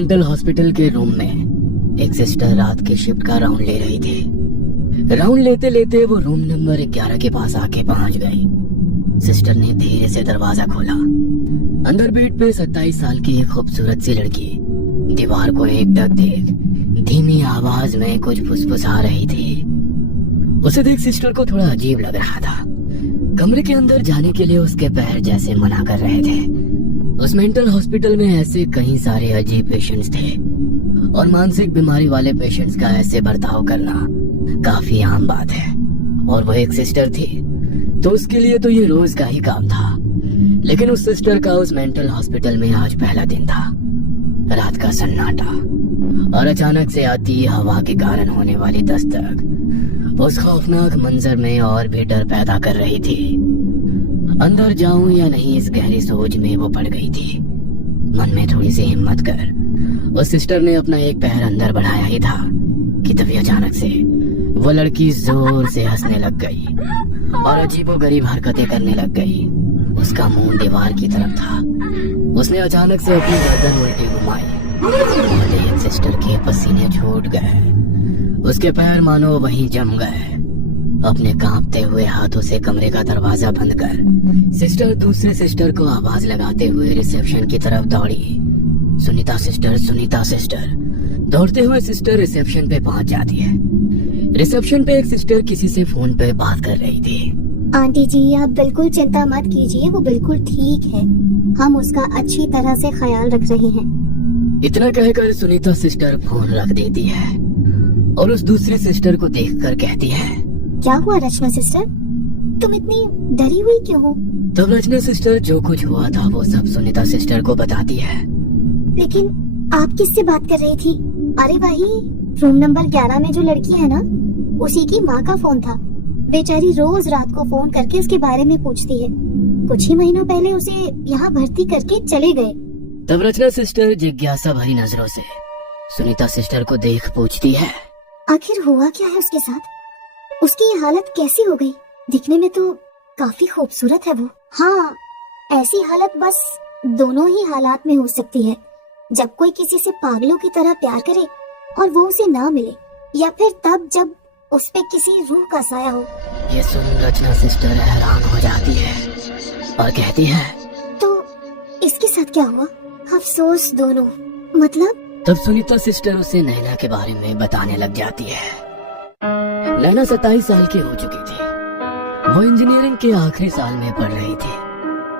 Mental hospital के room में एक सिस्टर रात की शिफ्ट का राउंड ले रही थी। राउंड लेते लेते वो रूम नंबर 11 के पास आके पहुंच गई। सिस्टर ने धीरे से दरवाजा खोला। अंदर बेड पे 27 साल की एक खूबसूरत सी लड़की दीवार को एकटक देख धीमी आवाज में कुछ फुसफुसा रही थी। उसे देख सिस्टर को थोड़ा अजीब लग रहा था। कमरे के अंदर जाने के लिए उसके पैर जैसे मना कर रहे थे। उस मेंटल हॉस्पिटल में ऐसे कई सारे अजीब पेशेंट्स थे और मानसिक बीमारी वाले पेशेंट्स का ऐसे बर्ताव करना काफी आम बात है। और वो एक सिस्टर थी तो उसके लिए तो ये रोज का ही काम था। लेकिन उस सिस्टर का उस मेंटल हॉस्पिटल में आज पहला दिन था। रात का सन्नाटा और अचानक से आती हवा के कारण होने वाली दस्तक उस खौफनाक मंजर में और भी डर पैदा कर रही थी। अंदर जाऊं या नहीं इस गहरी सोच में वो पड़ गई थी। मन में थोड़ी सी हिम्मत कर उस सिस्टर ने अपना एक पैर अंदर बढ़ाया ही था कि तभी अचानक से वो लड़की जोर से हंसने लग गई और अजीबोगरीब हरकतें करने लग गई। उसका मुंह दीवार की तरफ था। उसने अचानक से अपनी गर्दन उल्टी घुमाई और एक सिस्टर के पसीने छूट गए। उसके पैर मानो वहीं जम गए। अपने कांपते हुए हाथों से कमरे का दरवाजा बंद कर सिस्टर दूसरे सिस्टर को आवाज लगाते हुए रिसेप्शन की तरफ दौड़ी। Sunita sister, Sunita sister. दौड़ते हुए सिस्टर रिसेप्शन पे पहुंच जाती है। रिसेप्शन पे एक सिस्टर किसी से फोन पे बात कर रही थी। आंटी जी, आप बिल्कुल चिंता मत कीजिए, वो बिल्कुल ठीक है। हम उसका अच्छी तरह से ख्याल रख रहे हैं। इतना कहकर सुनीता सिस्टर फोन रख देती है और उस दूसरी सिस्टर को देखकर कहती है, क्या हुआ रचना सिस्टर, तुम इतनी डरी हुई क्यों हो? तब रचना सिस्टर जो कुछ हुआ था वो सब सुनीता सिस्टर को बताती है। लेकिन आप किससे बात कर रही थी? अरे वही रूम नंबर 11 में जो लड़की है ना, उसी की माँ का फोन था। बेचारी रोज रात को फोन करके उसके बारे में पूछती है। कुछ ही महीनों पहले उसे यहाँ भर्ती करके चले गए। तब रचना सिस्टर जिज्ञासा भरी नजरों से सुनीता सिस्टर को देख पूछती है, आखिर हुआ क्या है उसके साथ? उसकी ये हालत कैसी हो गई? दिखने में तो काफी खूबसूरत है वो। हाँ, ऐसी हालत बस दोनों ही हालात में हो सकती है। जब कोई किसी से पागलों की तरह प्यार करे और वो उसे ना मिले, या फिर तब जब उस पे किसी रूह का साया हो। ये सुन रचना सिस्टर हैरान हो जाती है और कहती है, तो इसके साथ क्या हुआ? अफसोस दोनों। मतलब? तब सुनीता सिस्टर उसे नैना के बारे में बताने लग जाती है। नैना 27 साल की हो चुकी थी। वो इंजीनियरिंग के आखिरी साल में पढ़ रही थी।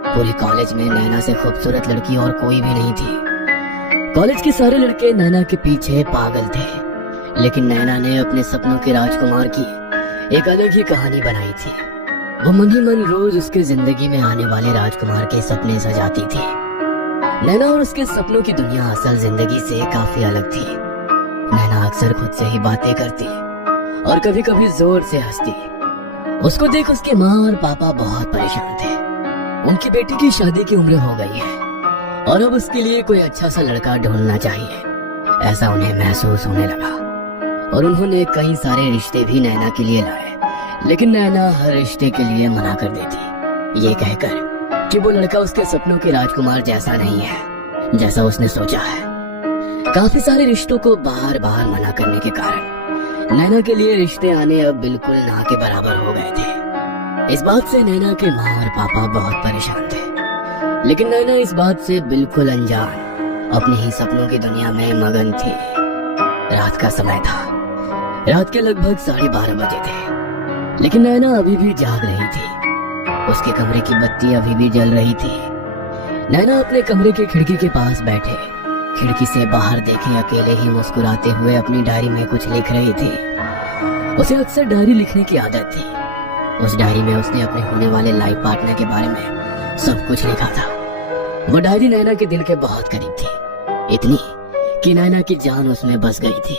पूरे कॉलेज में नैना से खूबसूरत लड़की और कोई भी नहीं थी। कॉलेज के सारे लड़के नैना के पीछे पागल थे, लेकिन नैना ने अपने सपनों के राजकुमार की एक अलग ही कहानी बनाई थी। वो मन ही मन रोज उसके जिंदगी में आने वाले राजकुमार के सपने सजाती थी। नैना और उसके सपनों की दुनिया असल जिंदगी से काफी अलग थी। नैना अक्सर खुद से ही बातें करती और कभी कभी जोर से हंसती। उसको देख उसके माँ और पापा बहुत परेशान थे। उनकी बेटी की शादी की उम्र हो गई है और अब उसके लिए कोई अच्छा सा लड़का ढूंढना चाहिए, ऐसा उन्हें महसूस होने लगा। और उन्होंने कई सारे रिश्ते भी नैना के लिए लाए, लेकिन नैना हर रिश्ते के लिए मना कर देती, ये कहकर कि वो लड़का उसके सपनों के राजकुमार जैसा नहीं है जैसा उसने सोचा है। काफी सारे रिश्तों को बार बार मना करने के कारण नैना के लिए रिश्ते आने अब बिल्कुल ना के बराबर हो गए थे। इस बात से नैना के माँ और पापा बहुत परेशान थे, लेकिन नैना इस बात से बिल्कुल अनजान अपने ही सपनों की दुनिया में मगन थी। रात का समय था। रात के लगभग 12:30 बजे थे, लेकिन नैना अभी भी जाग रही थी। उसके कमरे की बत्ती अभी भी जल रही थी। नैना अपने कमरे के खिड़की के पास बैठे खिड़की से बाहर देखे अकेले ही मुस्कुराते हुए अपनी डायरी में कुछ लिख रही थी। उसे अक्सर डायरी लिखने की आदत थी। उस डायरी में उसने अपने होने वाले लाइफ पार्टनर के बारे में सब कुछ लिखा था। वो डायरी नैना के दिल के बहुत करीब थी, इतनी कि नैना की जान उसमें बस गई थी।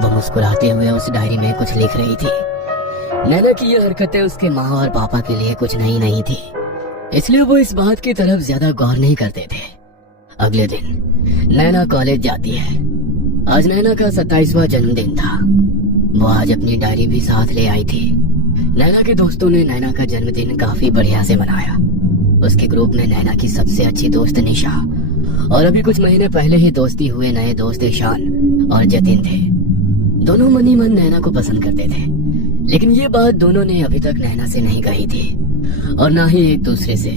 वो मुस्कुराते हुए उस डायरी में कुछ लिख रही थी। नैना की ये हरकतें उसके माँ और पापा के लिए कुछ नई नहीं थी, इसलिए वो इस बात की तरफ ज्यादा गौर नहीं करते थे। अगले दिन नैना कॉलेज जाती है। आज नैना का 27वां जन्मदिन था। वो आज अपनी डायरी भी साथ ले आई थी। नैना के दोस्तों ने नैना का जन्मदिन काफी बढ़िया से मनाया। उसके ग्रुप में नैना की सबसे अच्छी दोस्त निशा और अभी कुछ महीने पहले ही दोस्ती हुए नए दोस्त ईशान और जतिन थे। दोनों मन ही मन नैना को पसंद करते थे, लेकिन ये बात दोनों ने अभी तक नैना से नहीं कही थी और ना ही एक दूसरे से।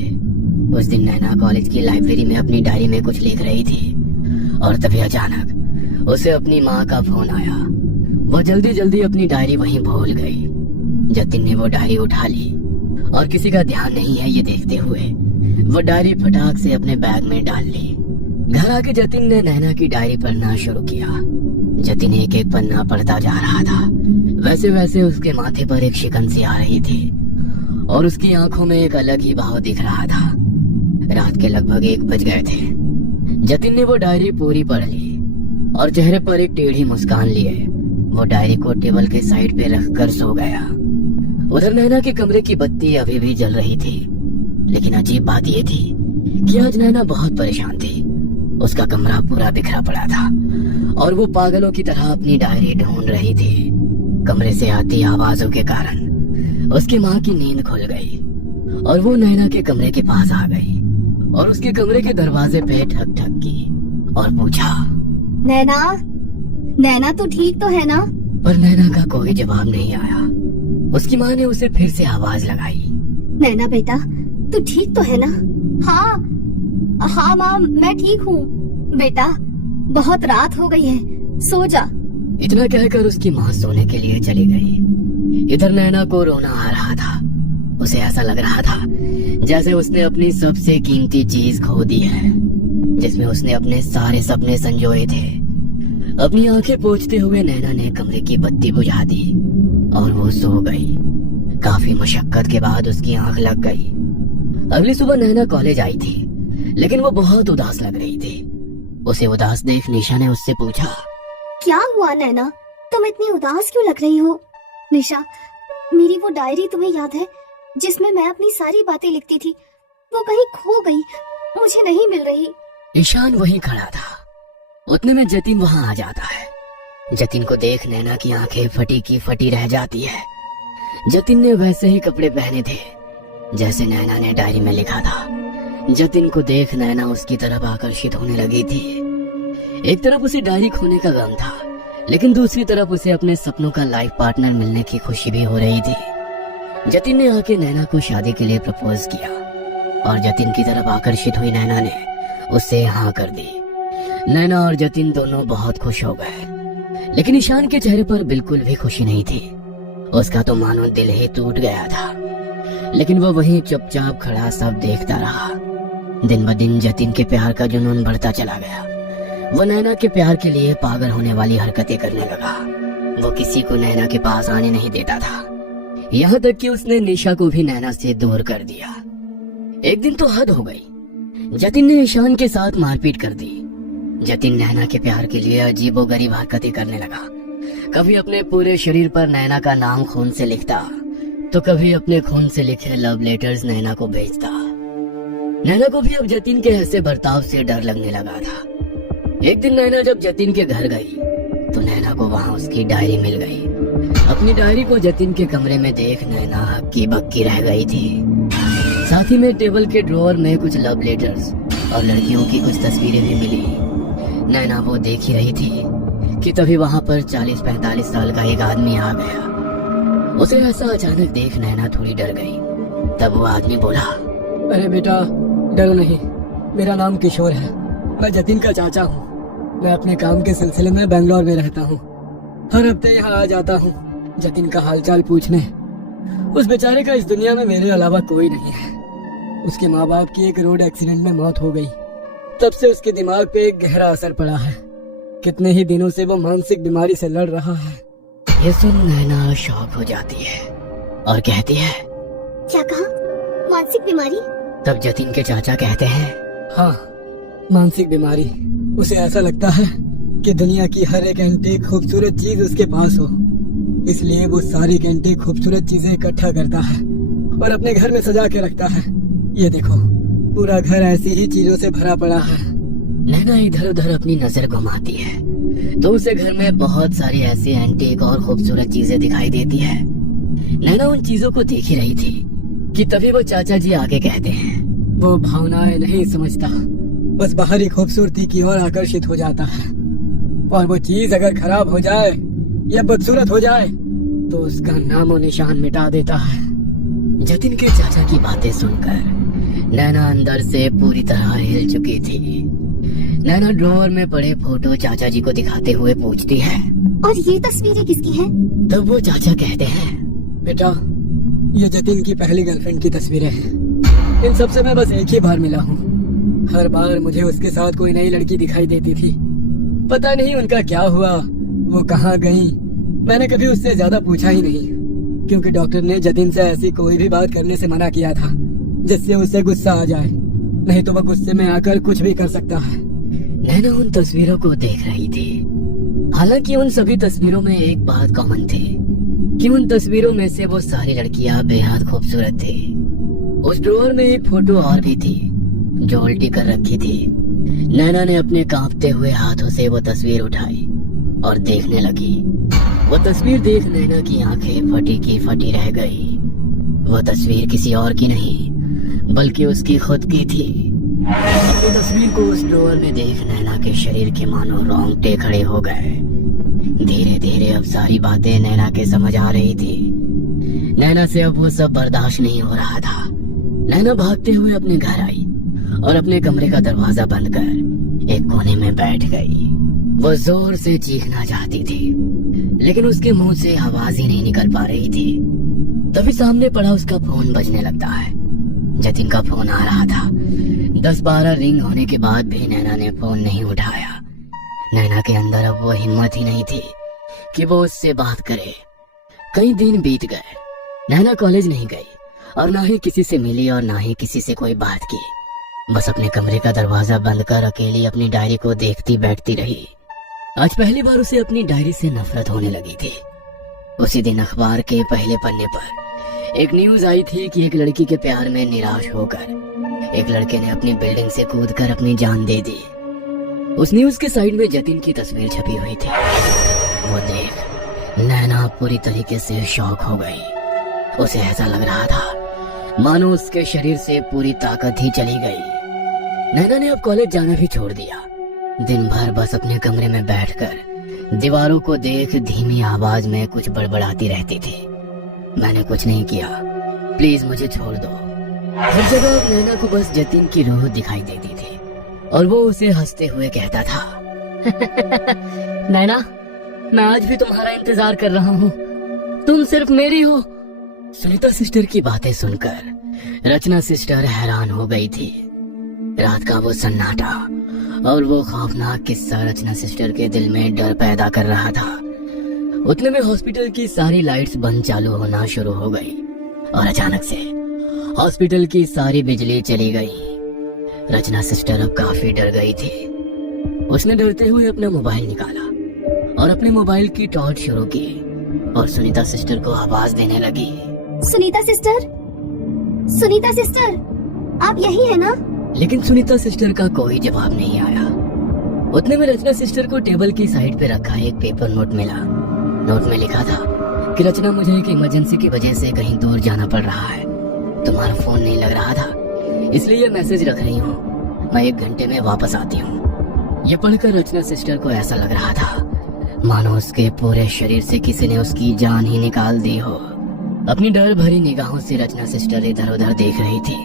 उस दिन नैना कॉलेज की लाइब्रेरी में अपनी डायरी में कुछ लिख रही थी और तभी अचानक उसे अपनी माँ का फोन आया। वो जल्दी जल्दी अपनी डायरी वहीं भूल गई। जतिन ने वो डायरी उठा ली और किसी का ध्यान नहीं है ये देखते हुए वो डायरी फटाक से अपने बैग में डाल ली। घर आके जतिन ने नैना की डायरी पढ़ना शुरू किया। जतिन एक एक पन्ना पढ़ता जा रहा था। वैसे वैसे उसके माथे पर एक शिकन सी आ रही थी और उसकी आंखों में एक अलग ही भाव दिख रहा था। रात के लगभग 1 बज गए थे। जतिन ने वो डायरी पूरी पढ़ ली और चेहरे पर एक टेढ़ी मुस्कान लिए वो डायरी को टेबल के साइड पे रखकर सो गया। उधर नैना के कमरे की बत्ती अभी भी जल रही थी, लेकिन अजीब बात ये थी कि आज नैना बहुत परेशान थी। उसका कमरा पूरा बिखरा पड़ा था और वो पागलों की तरह अपनी डायरी ढूंढ रही थी। कमरे से आती आवाजों के कारण उसकी माँ की नींद खुल गई और वो नैना के कमरे के पास आ गई और उसके कमरे के दरवाजे पे ठक ठक की और पूछा, नैना, नैना तू ठीक तो है ना? पर नैना का कोई जवाब नहीं आया। उसकी माँ ने उसे फिर से आवाज लगाई, नैना बेटा, तू ठीक तो है ना? हाँ हाँ माँ, मैं ठीक हूँ बेटा, बहुत रात हो गई है, सो जा। इतना कहकर उसकी माँ सोने के लिए चली गई। इधर नैना को रोना आ रहा था। उसे ऐसा लग रहा था जैसे उसने अपनी सबसे कीमती चीज खो दी है, जिसमें उसने अपने सारे सपने संजोए थे। अपनी आंखें पोंछते हुए नैना ने कमरे की बत्ती बुझा दी और वो सो गई। काफी मशक्कत के बाद उसकी आंख लग गई। अगली सुबह नैना कॉलेज आई थी, लेकिन वो बहुत उदास लग रही थी। उसे उदास देख निशा ने उससे पूछा, क्या हुआ नैना, तुम इतनी उदास क्यों लग रही हो? निशा, मेरी वो डायरी तुम्हें याद है जिसमें मैं अपनी सारी बातें लिखती थी? वो कहीं खो गई, मुझे नहीं मिल रही। ईशान वहीं खड़ा था। उतने में जतिन वहां आ जाता है। जतिन को देख नैना की आंखें फटी की फटी रह जाती है। जतिन ने वैसे ही कपड़े पहने थे जैसे नैना ने डायरी में लिखा था। जतिन को देख नैना उसकी तरफ आकर्षित होने लगी थी। एक तरफ उसे डायरी खोने का गम था, लेकिन दूसरी तरफ उसे अपने सपनों का लाइफ पार्टनर मिलने की खुशी भी हो रही थी। जतिन ने आके नैना को शादी के लिए प्रपोज किया और जतिन की तरफ आकर्षित हुई नैना ने उससे हाँ कर दी। नैना और जतिन दोनों बहुत खुश हो गए, लेकिन ईशान के चेहरे पर बिल्कुल भी खुशी नहीं थी। उसका तो मानो दिल ही टूट गया था, लेकिन वो वहीं चुपचाप खड़ा सब देखता रहा। दिन ब दिन जतिन के प्यार का जुनून बढ़ता चला गया। वो नैना के प्यार के लिए पागल होने वाली हरकतें करने लगा। वो किसी को नैना के पास आने नहीं देता था, यहाँ तक कि उसने निशा को भी नैना से दूर कर दिया। एक दिन तो हद हो गई। जतिन ने ईशान के साथ मारपीट कर दी। जतिन नैना के प्यार के लिए अजीबोगरीब हरकतें करने लगा। कभी अपने पूरे शरीर पर नैना का नाम खून से लिखता, तो कभी अपने खून से लिखे लव लेटर्स नैना को भेजता। नैना को भी अब जतिन के ऐसे बर्ताव से डर लगने लगा था। एक दिन नैना जब जतिन के घर गई तो नैना को वहाँ उसकी डायरी मिल गई। अपनी डायरी को जतिन के कमरे में देख नैना हक्की बक्की रह गई थी। साथ ही में टेबल के ड्रॉअर में कुछ लव लेटर्स और लड़कियों की कुछ तस्वीरें भी मिली। नैना वो देख ही रही थी कि तभी वहाँ पर 40-45 साल का एक आदमी आ गया। उसे ऐसा अचानक देख नैना थोड़ी डर गई। तब वो आदमी बोला, अरे बेटा डरो नहीं, मेरा नाम किशोर है, मैं जतिन का चाचा हूँ। मैं अपने काम के सिलसिले में बेंगलोर में रहता हूँ। हर हफ्ते यहाँ आ जाता हूँ जतिन का हालचाल पूछने। उस बेचारे का इस दुनिया में मेरे अलावा कोई नहीं है। उसके माँ बाप की एक रोड एक्सीडेंट में मौत हो गई। तब से उसके दिमाग पे एक गहरा असर पड़ा है। कितने ही दिनों से वो मानसिक बीमारी से लड़ रहा है। ये सुन नैना शॉक हो जाती है और कहती है, क्या कहा? मानसिक बीमारी? तब जतिन के चाचा कहते हैं, हाँ, मानसिक बीमारी। उसे ऐसा लगता है कि दुनिया की हर एक एंटीक खूबसूरत चीज उसके पास हो, इसलिए वो सारी एंटीक खूबसूरत चीजें इकट्ठा करता है और अपने घर में सजा के रखता है। ये देखो, पूरा घर ऐसी ही चीजों से भरा पड़ा है। नैना इधर उधर अपनी नजर घुमाती है तो उसे घर में बहुत सारी ऐसी एंटीक और खूबसूरत चीजें दिखाई देती है। नैना उन चीजों को देख ही रही थी कि तभी वो चाचा जी आगे कहते हैं, वो भावनाएं नहीं समझता, बस बाहरी खूबसूरती की ओर आकर्षित हो जाता है, और वो चीज अगर खराब हो जाए या बदसूरत हो जाए तो उसका नामो निशान मिटा देता है। जतिन के चाचा की बातें सुनकर नैना अंदर से पूरी तरह हिल चुकी थी। नैना ड्रॉअर में पड़े फोटो चाचा जी को दिखाते हुए पूछती है, और ये तस्वीरें किसकी हैं? तब वो चाचा कहते हैं, बेटा ये जतिन की पहली गर्लफ्रेंड की तस्वीरें हैं। इन सबसे मैं बस एक ही बार मिला हूँ। हर बार मुझे उसके साथ कोई नई लड़की दिखाई देती थी। पता नहीं उनका क्या हुआ, वो कहाँ गई। मैंने कभी उससे ज्यादा पूछा ही नहीं, क्योंकि डॉक्टर ने जतिन से ऐसी कोई भी बात करने से मना किया था जिससे उसे गुस्सा आ जाए, नहीं तो वह गुस्से में आकर कुछ भी कर सकता है। नैना उन तस्वीरों को देख रही थी। हालांकि उन सभी तस्वीरों में एक बात कॉमन थी कि उन तस्वीरों में से वो सारी लड़कियां बेहद खूबसूरत थी। उस ड्रॉअर में एक फोटो और भी थी जो उल्टी कर रखी थी। नैना ने अपने कांपते हुए हाथों से वो तस्वीर उठाई और देखने लगी। वो तस्वीर देख नैना की आंखें फटी की फटी रह गई। वो तस्वीर किसी और की नहीं बल्कि उसकी खुद की थी। अपनी तस्वीर को उस ड्रॉअर में देख नैना के शरीर के मानो रोंगटे खड़े हो गए। धीरे धीरे अब सारी बातें नैना के समझ आ रही थी। नैना से अब वो सब बर्दाश्त नहीं हो रहा था। नैना भागते हुए अपने घर आई और अपने कमरे का दरवाजा बंद कर एक कोने में बैठ गई। वो जोर से चीखना चाहती थी, लेकिन उसके मुंह से आवाज ही नहीं निकल पा रही थी। तभी सामने पड़ा उसका फोन बजने लगता है। जतिन का फोन आ रहा था। 10-12 रिंग होने के बाद भी नैना ने फोन नहीं उठाया। नैना के अंदर अब वो हिम्मत ही नहीं थी कि वो उससे बात करे। कई दिन बीत गए। नैना कॉलेज नहीं गई और ना ही किसी से मिली और ना ही किसी से कोई बात की। बस अपने कमरे का दरवाजा बंद कर अकेली अपनी डायरी को देखती बैठती रही। आज पहली बार उसे अपनी डायरी से नफरत होने लगी थी। उसी दिन अखबार के पहले पन्ने पर एक न्यूज आई थी कि एक लड़की के प्यार में निराश होकर एक लड़के ने अपनी बिल्डिंग से कूदकर अपनी जान दे दी। उस न्यूज के साइड में जतिन की तस्वीर छपी हुई थी। वो देख नैना पूरी तरीके से शॉक हो गई। उसे ऐसा लग रहा था मानो उसके शरीर से पूरी ताकत ही चली गई। नैना ने अब कॉलेज जाना भी छोड़ दिया। दिन भर बस अपने कमरे में बैठकर दीवारों को देख धीमी आवाज में कुछ बड़बड़ाती रहती थी। मैंने कुछ नहीं किया, प्लीज मुझे छोड़ दो। हर जगह अब नैना को बस जतिन की रूह दिखाई देती थी और वो उसे हंसते हुए कहता था, नैना मैं आज भी तुम्हारा इंतजार कर रहा हूँ, तुम सिर्फ मेरी हो। सुनीता सिस्टर की बातें सुनकर रचना सिस्टर हैरान हो गई थी। रात का वो सन्नाटा और वो खौफनाक किस्सा रचना सिस्टर के दिल में डर पैदा कर रहा था। उतने में हॉस्पिटल की सारी लाइट्स बंद चालू होना शुरू हो गई और अचानक से हॉस्पिटल की सारी बिजली चली गई। रचना सिस्टर अब काफी डर गई थी। उसने डरते हुए अपना मोबाइल निकाला और अपने मोबाइल की टॉर्च शुरू की और सुनीता सिस्टर को आवाज देने लगी, सुनीता सिस्टर, सुनीता सिस्टर, आप यही है ना? लेकिन सुनीता सिस्टर का कोई जवाब नहीं आया। उतने में रचना सिस्टर को टेबल की साइड पे रखा एक पेपर नोट मिला। नोट में लिखा था कि रचना मुझे एक इमरजेंसी की वजह से कहीं दूर जाना पड़ रहा है। तुम्हारा फोन नहीं लग रहा था, इसलिए ये मैसेज रख रही हूँ। मैं 1 घंटे में वापस आती हूँ। ये पढ़कर रचना सिस्टर को ऐसा लग रहा था मानो उसके पूरे शरीर से किसी ने उसकी जान ही निकाल दी हो। अपनी डर भरी निगाहों से रचना सिस्टर इधर उधर देख रही थी।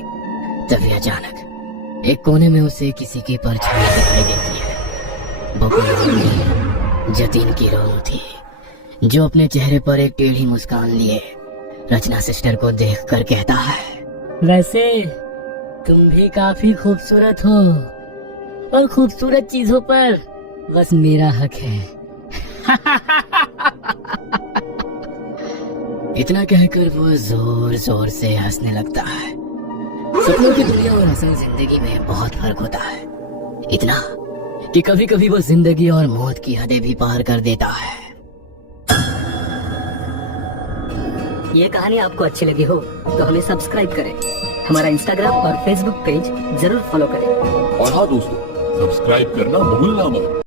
तभी अचानक एक कोने में उसे किसी की परछाई दिखाई देती है। वो कोई जतिन की रोनू थी, जो अपने चेहरे पर एक टेढ़ी मुस्कान लिए रचना सिस्टर को देखकर कहता है, वैसे तुम भी काफी खूबसूरत हो और खूबसूरत चीजों पर बस मेरा हक है। इतना कहकर वो जोर जोर से हंसने लगता है। सपनों की दुनिया और असल जिंदगी में बहुत फर्क होता है, इतना कि कभी कभी वो जिंदगी और मौत की हदें भी पार कर देता है। ये कहानी आपको अच्छी लगी हो तो हमें सब्सक्राइब करें, हमारा इंस्टाग्राम और फेसबुक पेज जरूर फॉलो करें। और हाँ दोस्तों, सब्सक्राइब करना भूलना मत।